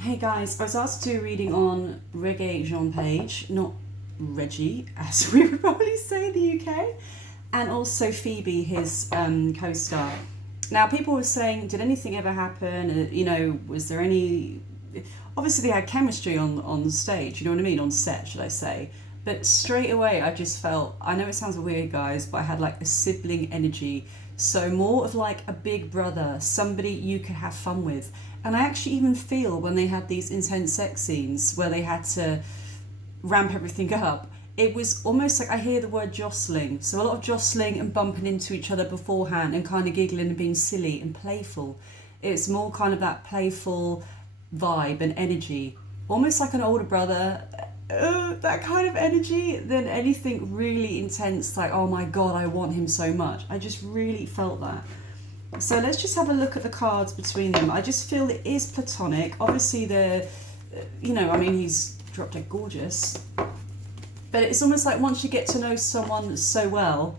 Hey guys, I was asked to do a reading on Regé-Jean page, not Reggie, as we would probably say in the UK, and also Phoebe, his co-star. Now, people were saying, did anything ever happen? Was there any... Obviously, they had chemistry on stage, you know what I mean? On set, should I say. But straight away, I just felt, I know it sounds weird, guys, but I had like a sibling energy. So more of like a big brother, somebody you could have fun with. And I actually even feel when they had these intense sex scenes where they had to ramp everything up, it was almost like I hear the word jostling. So a lot of jostling and bumping into each other beforehand and kind of giggling and being silly and playful. It's more kind of that playful vibe and energy, almost like an older brother, that kind of energy, than anything really intense like, oh my god, I want him so much. I just really felt that. So let's just have a look at the cards between them. I just feel it is platonic. Obviously they're, he's drop dead gorgeous, but it's almost like once you get to know someone so well,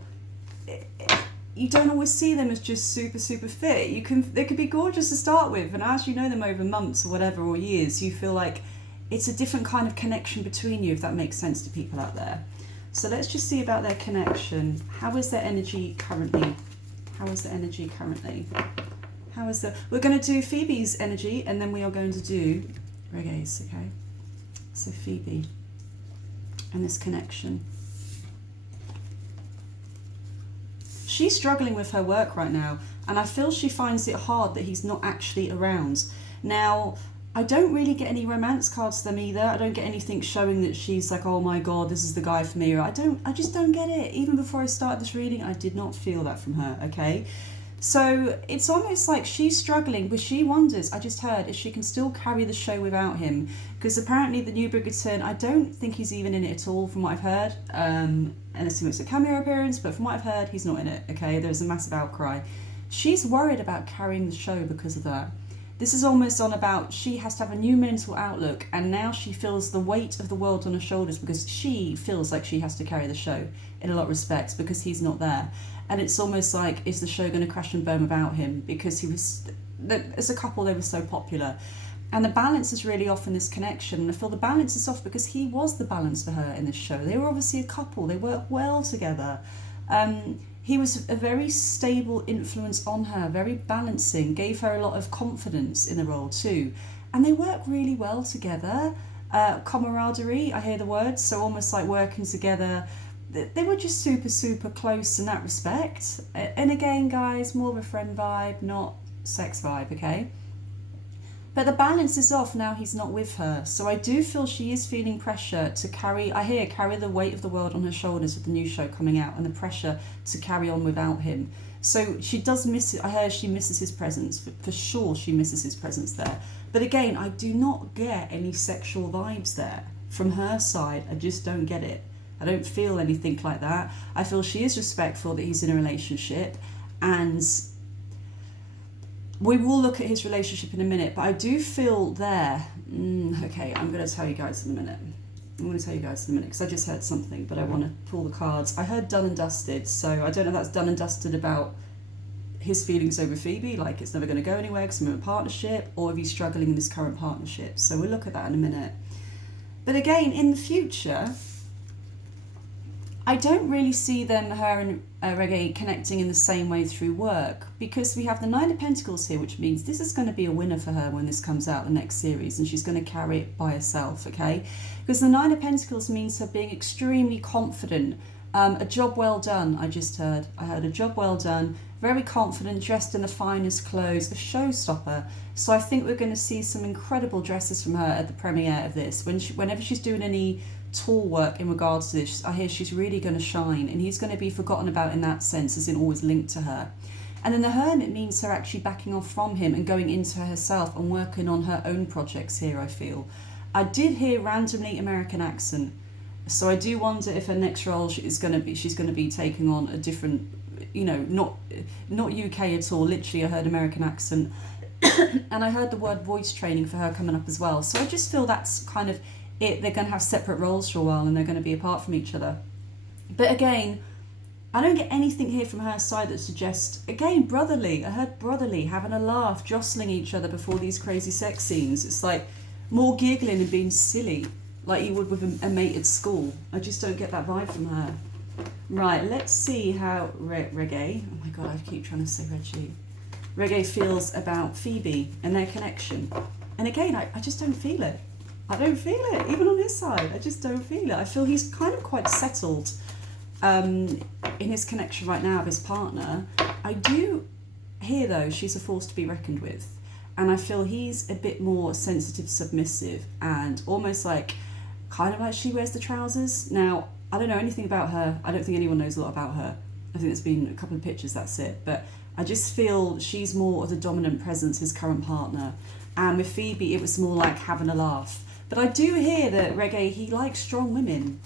you don't always see them as just super fit. They could be gorgeous to start with, and as you know them over months or whatever, or years, you feel like it's a different kind of connection between you, if that makes sense to people out there. So let's just see about their connection. How is their energy currently? We're going to do Phoebe's energy, and then we are going to do Regé's, okay? So Phoebe and this connection. She's struggling with her work right now, and I feel she finds it hard that he's not actually around. Now, I don't really get any romance cards to them either. I don't get anything showing that she's like, oh my god, this is the guy for me. Or I just don't get it. Even before I started this reading, I did not feel that from her, okay? So it's almost like she's struggling, but she wonders, I just heard, if she can still carry the show without him. Because apparently the new Bridgerton, I don't think he's even in it at all, from what I've heard. And I assume it's a cameo appearance, but from what I've heard, he's not in it, okay? There's a massive outcry. She's worried about carrying the show because of that. This is almost on about she has to have a new mental outlook, and now she feels the weight of the world on her shoulders because she feels like she has to carry the show in a lot of respects because he's not there. And it's almost like, is the show going to crash and burn without him? Because he was, as a couple, they were so popular. And the balance is really off in this connection. And I feel the balance is off because he was the balance for her in this show. They were obviously a couple. They worked well together. He was a very stable influence on her, very balancing, gave her a lot of confidence in the role too. And they work really well together. Camaraderie, I hear the word, so almost like working together. They were just super close in that respect. And again, guys, more of a friend vibe, not sex vibe, okay? But the balance is off now he's not with her. So I do feel she is feeling pressure to carry the weight of the world on her shoulders with the new show coming out, and the pressure to carry on without him. So she does miss it. I heard she misses his presence. For sure she misses his presence there. But again, I do not get any sexual vibes there from her side. I just don't get it. I don't feel anything like that. I feel she is respectful that he's in a relationship, and we will look at his relationship in a minute, but I do feel there. Okay, I'm going to tell you guys in a minute. Because I just heard something, but I want to pull the cards. I heard done and dusted, so I don't know if that's done and dusted about his feelings over Phoebe, like it's never going to go anywhere because I'm in a partnership, or if he's struggling in this current partnership. So we'll look at that in a minute. But again, in the future, I don't really see her and Regé connecting in the same way through work, because we have the Nine of Pentacles here, which means this is going to be a winner for her when this comes out, the next series, and she's going to carry it by herself, okay? Because the Nine of Pentacles means her being extremely confident. A job well done, I heard a job well done, very confident, dressed in the finest clothes, a showstopper. So I think we're going to see some incredible dresses from her at the premiere of this. Whenever she's doing any tour work in regards to this, I hear she's really going to shine, and he's going to be forgotten about in that sense, as in always linked to her. And then the Hermit means her actually backing off from him and going into herself and working on her own projects here, I feel. I did hear randomly American accent, so I do wonder if her next role she's going to be taking on a different, not UK at all. Literally, I heard American accent, and I heard the word voice training for her coming up as well. So I just feel that's kind of it. They're going to have separate roles for a while, and they're going to be apart from each other. But again, I don't get anything here from her side that suggests, again, brotherly. I heard brotherly, having a laugh, jostling each other before these crazy sex scenes. It's like, more giggling and being silly, like you would with a mate at school. I just don't get that vibe from her. Right, let's see how Regé, oh my god, I keep trying to say Regé feels about Phoebe and their connection. And again, I just don't feel it. I don't feel it, even on his side. I just don't feel it. I feel he's kind of quite settled in his connection right now with his partner. I do hear, though, she's a force to be reckoned with. And I feel he's a bit more sensitive, submissive, and almost like, kind of like she wears the trousers. Now, I don't know anything about her. I don't think anyone knows a lot about her. I think there's been a couple of pictures, that's it. But I just feel she's more of the dominant presence, his current partner. And with Phoebe, it was more like having a laugh. But I do hear that Regé, he likes strong women.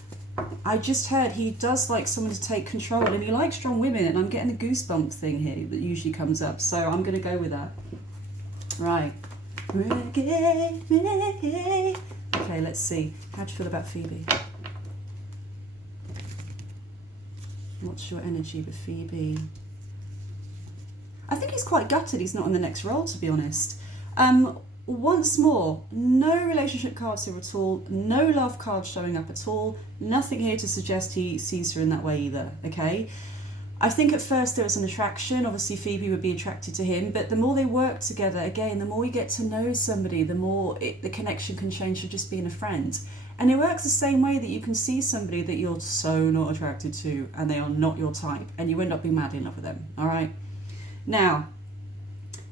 I just heard he does like someone to take control, and he likes strong women, and I'm getting a goosebump thing here that usually comes up, so I'm going to go with that. Right. Regé. Okay, let's see. How do you feel about Phoebe? What's your energy with Phoebe? I think he's quite gutted he's not in the next role, to be honest. Once more, no relationship cards here at all, no love cards showing up at all, nothing here to suggest he sees her in that way either, okay? I think at first there was an attraction, obviously Phoebe would be attracted to him, but the more they work together, again, the more you get to know somebody, the more the connection can change to just being a friend. And it works the same way that you can see somebody that you're so not attracted to and they are not your type, and you end up being madly in love with them, all right? Now,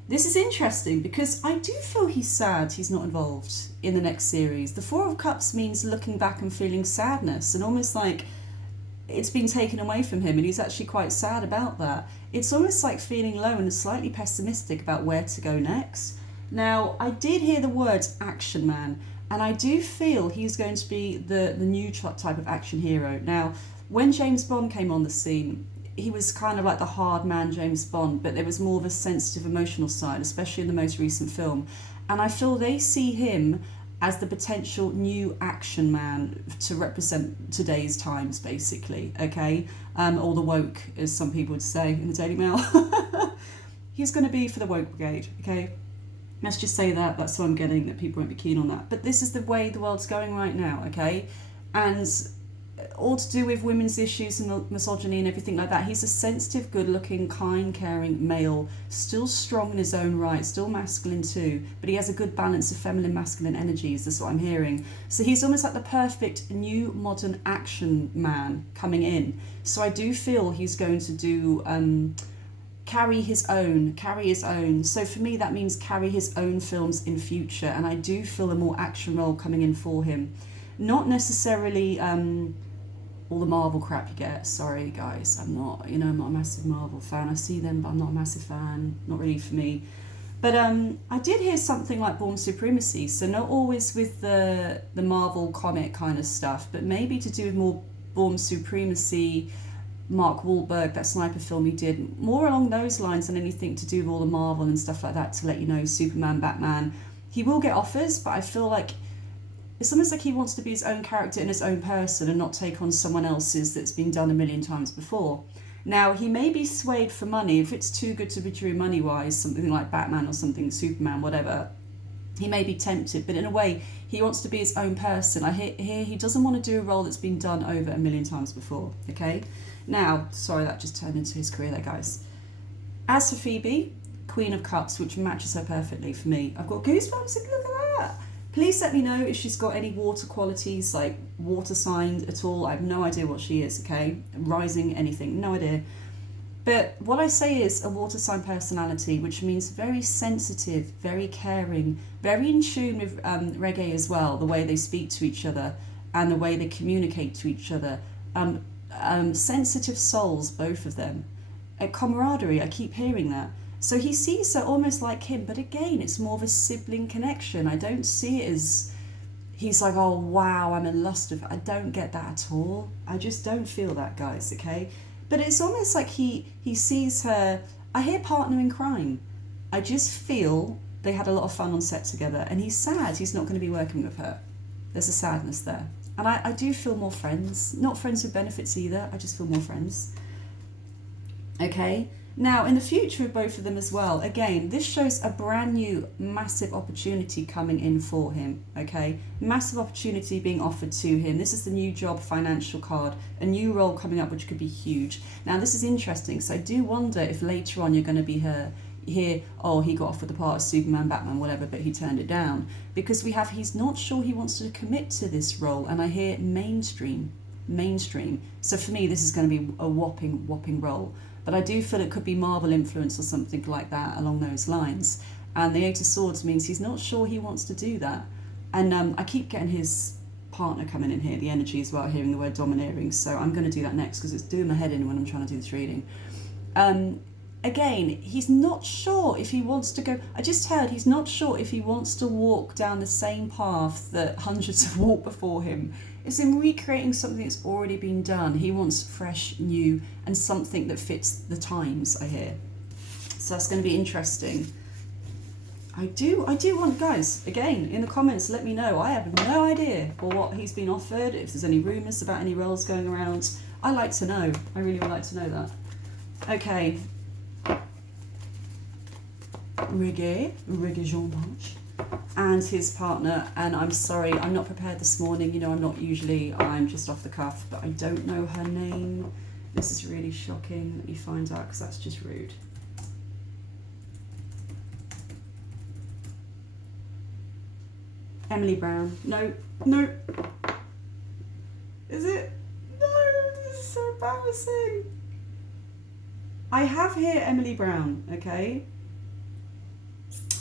this is interesting because I do feel he's sad he's not involved in the next series. The Four of Cups means looking back and feeling sadness and almost like it's been taken away from him, and he's actually quite sad about that. It's almost like feeling low and slightly pessimistic about where to go next. Now, I did hear the words action man, and I do feel he's going to be the new type of action hero. Now, when James Bond came on the scene, he was kind of like the hard man James Bond, but there was more of a sensitive, emotional side, especially in the most recent film. And I feel they see him as the potential new action man to represent today's times, basically, okay? Or the woke, as some people would say in the Daily Mail. He's going to be for the woke brigade, okay? Let's just say that. That's what I'm getting, that people won't be keen on that. But this is the way the world's going right now, okay? And all to do with women's issues and misogyny and everything like that. He's a sensitive, good-looking, kind, caring male, still strong in his own right, still masculine too, but he has a good balance of feminine, masculine energies. That's what I'm hearing. So he's almost like the perfect new modern action man coming in. So I do feel he's going to do carry his own. So for me, that means carry his own films in future, and I do feel a more action role coming in for him. Not necessarily all the Marvel crap you get. Sorry guys, I'm not a massive Marvel fan. I see them, but I'm not a massive fan. Not really for me. But I did hear something like Born Supremacy, so not always with the Marvel comic kind of stuff, but maybe to do with more Born Supremacy, Mark Wahlberg, that sniper film he did, more along those lines than anything to do with all the Marvel and stuff like that, to let you know, Superman, Batman. He will get offers, but I feel like it's almost like he wants to be his own character and his own person and not take on someone else's that's been done a million times before. Now, he may be swayed for money. If it's too good to be true money-wise, something like Batman or something, Superman, whatever, he may be tempted. But in a way, he wants to be his own person. I hear he doesn't want to do a role that's been done over a million times before, okay? Now, sorry, that just turned into his career there, guys. As for Phoebe, Queen of Cups, which matches her perfectly for me. I've got goosebumps, look at that. Please let me know if she's got any water qualities, like water signs at all. I have no idea what she is, okay? Rising, anything, no idea. But what I say is a water sign personality, which means very sensitive, very caring, very in tune with Regé as well, the way they speak to each other and the way they communicate to each other. Sensitive souls, both of them. Camaraderie, I keep hearing that. So he sees her almost like him, but again, it's more of a sibling connection. I don't see it as he's like, oh wow, I'm in lust of her. I don't get that at all. I just don't feel that, guys, okay? But it's almost like he sees her, I hear partner in crime. I just feel they had a lot of fun on set together, and he's sad he's not going to be working with her. There's a sadness there. And I do feel more friends. Not friends with benefits either, I just feel more friends. Okay? Now, in the future of both of them as well, again, this shows a brand new massive opportunity coming in for him, okay? Massive opportunity being offered to him. This is the new job financial card, a new role coming up which could be huge. Now, this is interesting, so I do wonder if later on you're going to be here, oh, he got offered the part of Superman, Batman, whatever, but he turned it down. Because we have, he's not sure he wants to commit to this role, and I hear mainstream. So for me, this is going to be a whopping role. But I do feel it could be Marvel influence or something like that along those lines. And the Eight of Swords means he's not sure he wants to do that. And I keep getting his partner coming in here, the energy as well, hearing the word domineering. So I'm going to do that next because it's doing my head in when I'm trying to do this reading. Again, he's not sure if he wants to go. I just heard he's not sure if he wants to walk down the same path that hundreds have walked before him. It's him recreating something that's already been done. He wants fresh, new, and something that fits the times, I hear. So that's going to be interesting. I do want, guys, again, in the comments, let me know. I have no idea what he's been offered, if there's any rumours about any roles going around. I like to know. I really would like to know that. Okay. Regé-Jean and his partner, and I'm sorry, I'm not prepared this morning, you know, I'm just off the cuff, but I don't know her name. This is really shocking. Let me find out, because that's just rude. Emily Brown. No. Is it? No, this is so embarrassing. I have here Emily Brown, okay?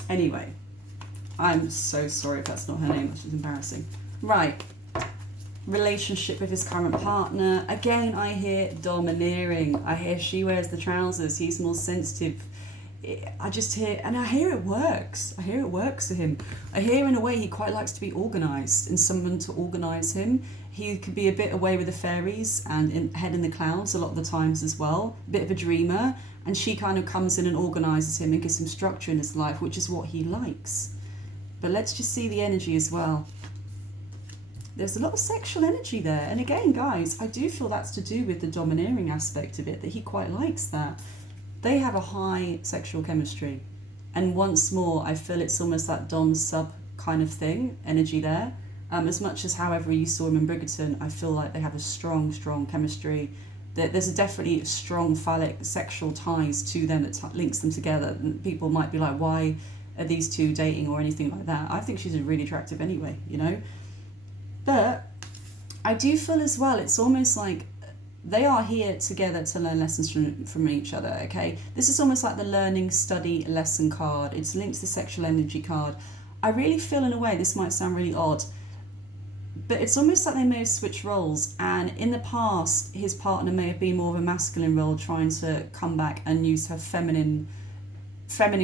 Anyway, I'm so sorry if that's not her name, that's just embarrassing. Right, relationship with his current partner. Again, I hear domineering. I hear she wears the trousers, he's more sensitive. I just hear, and I hear it works. I hear it works for him. I hear in a way he quite likes to be organised and someone to organise him. He could be a bit away with the fairies and head in the clouds a lot of the times as well. A bit of a dreamer. And she kind of comes in and organises him and gives him structure in his life, which is what he likes. But let's just see the energy as well. There's a lot of sexual energy there. And again, guys, I do feel that's to do with the domineering aspect of it, that he quite likes that. They have a high sexual chemistry. And once more, I feel it's almost that dom-sub kind of thing, energy there. As much as however you saw him in Bridgerton, I feel like they have a strong chemistry. There's definitely strong phallic sexual ties to them that links them together. And people might be like, why are these two dating or anything like that? I think she's really attractive anyway, you know? But I do feel as well, it's almost like they are here together to learn lessons from each other, okay? This is almost like the learning, study, lesson card. It's linked to the sexual energy card. I really feel in a way, this might sound really odd, but it's almost like they may have switched roles, and in the past his partner may have been more of a masculine role, trying to come back and use her feminine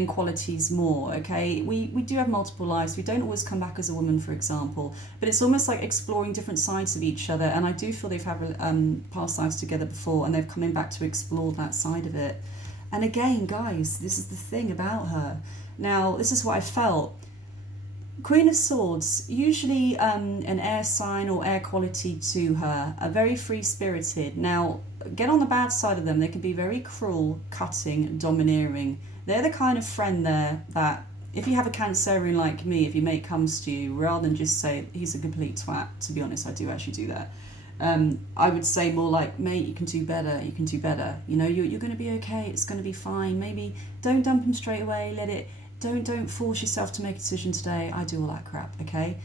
qualities more, okay? We do have multiple lives. We don't always come back as a woman, for example, but it's almost like exploring different sides of each other, and I do feel they've had past lives together before, and they've come in back to explore that side of it. And again, guys, this is the thing about her. Now, this is what I felt. Queen of Swords, usually an air sign or air quality to her, are very free-spirited. Now, get on the bad side of them, they can be very cruel, cutting, domineering. They're the kind of friend there that, if you have a Cancerian like me, if your mate comes to you, rather than just say, he's a complete twat, to be honest, I do actually do that. I would say more like, mate, you can do better, you know, you're going to be okay, it's going to be fine, maybe don't dump him straight away, let it... Don't force yourself to make a decision today. I do all that crap, okay?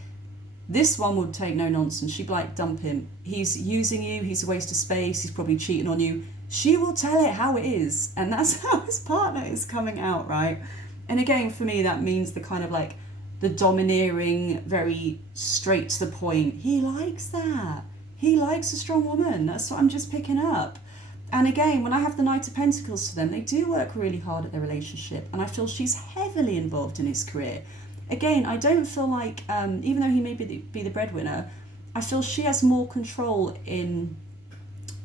This one would take no nonsense. She'd be like, dump him. He's using you. He's a waste of space. He's probably cheating on you. She will tell it how it is. And that's how his partner is coming out, right? And again, for me, that means the kind of like the domineering, very straight to the point. He likes that. He likes a strong woman. That's what I'm just picking up. And again, when I have the Knight of Pentacles to them, they do work really hard at their relationship. And I feel she's heavily involved in his career. Again, I don't feel like, even though he may be the breadwinner, I feel she has more control in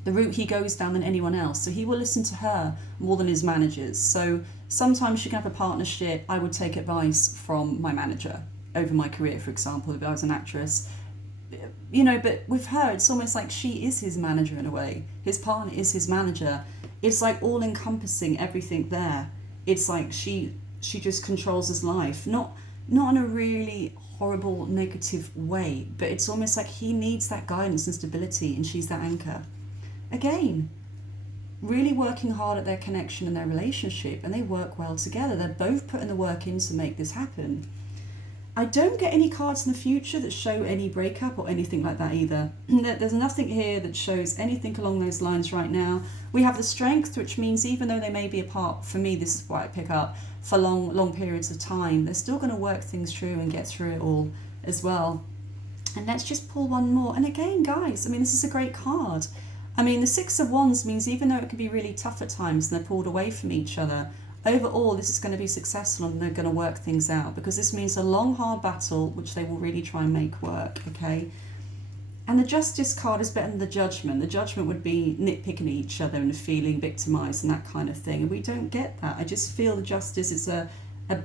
the route he goes down than anyone else. So he will listen to her more than his managers. So sometimes she can have a partnership. I would take advice from my manager over my career, for example, if I was an actress. You know, but with her, it's almost like she is his manager in a way. His partner is his manager. It's like all encompassing everything there. It's like she just controls his life, not in a really horrible negative way, but it's almost like he needs that guidance and stability, and she's that anchor. Again, really working hard at their connection and their relationship, and they work well together. They're both putting the work in to make this happen. I don't get any cards in the future that show any breakup or anything like that either. There's nothing here that shows anything along those lines right now. We have the Strength, which means even though they may be apart, for me this is what I pick up, for long periods of time, they're still going to work things through and get through it all as well. And let's just pull one more. And again, guys, I mean, this is a great card. I mean, the Six of Wands means even though it can be really tough at times and they're pulled away from each other, overall this is going to be successful and they're going to work things out, because this means a long hard battle which they will really try and make work. Okay, and the Justice card is better than the Judgment. The Judgment would be nitpicking at each other and feeling victimized and that kind of thing, and we don't get that. I just feel the Justice is a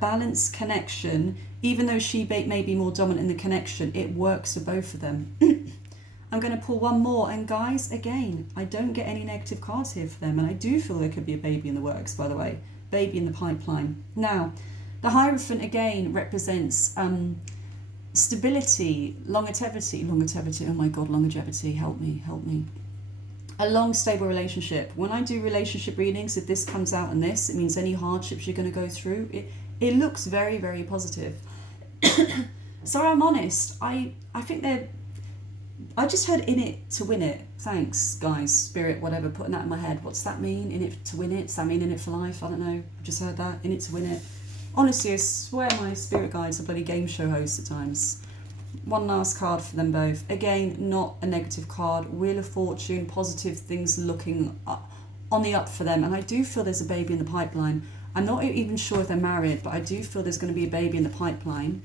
balanced connection. Even though she may be more dominant in the connection, it works for both of them. I'm going to pull one more, and guys, again, I don't get any negative cards here for them, and I do feel there could be a baby in the works, by the way. Baby in the pipeline. Now, the Hierophant again represents stability, longevity. Oh my God, longevity, help me. A long, stable relationship. When I do relationship readings, if this comes out in this, it means any hardships you're going to go through. It looks very, very positive. So I'm honest, I think I just heard in it to win it. Thanks, guys, spirit, whatever, putting that in my head. What's that mean? In it to win it? Does that mean in it for life? I don't know. I just heard that. In it to win it. Honestly, I swear my spirit guides are bloody game show hosts at times. One last card for them both. Again, not a negative card. Wheel of Fortune, positive things looking up, on the up for them. And I do feel there's a baby in the pipeline. I'm not even sure if they're married, but I do feel there's going to be a baby in the pipeline.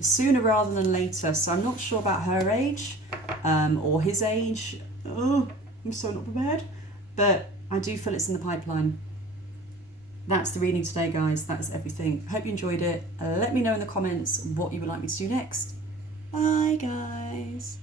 Sooner rather than later. So I'm not sure about her age or his age. Oh, I'm so not prepared. But I do feel it's in the pipeline. That's the reading today, guys. That's everything. Hope you enjoyed it. Let me know in the comments what you would like me to do next. Bye, guys.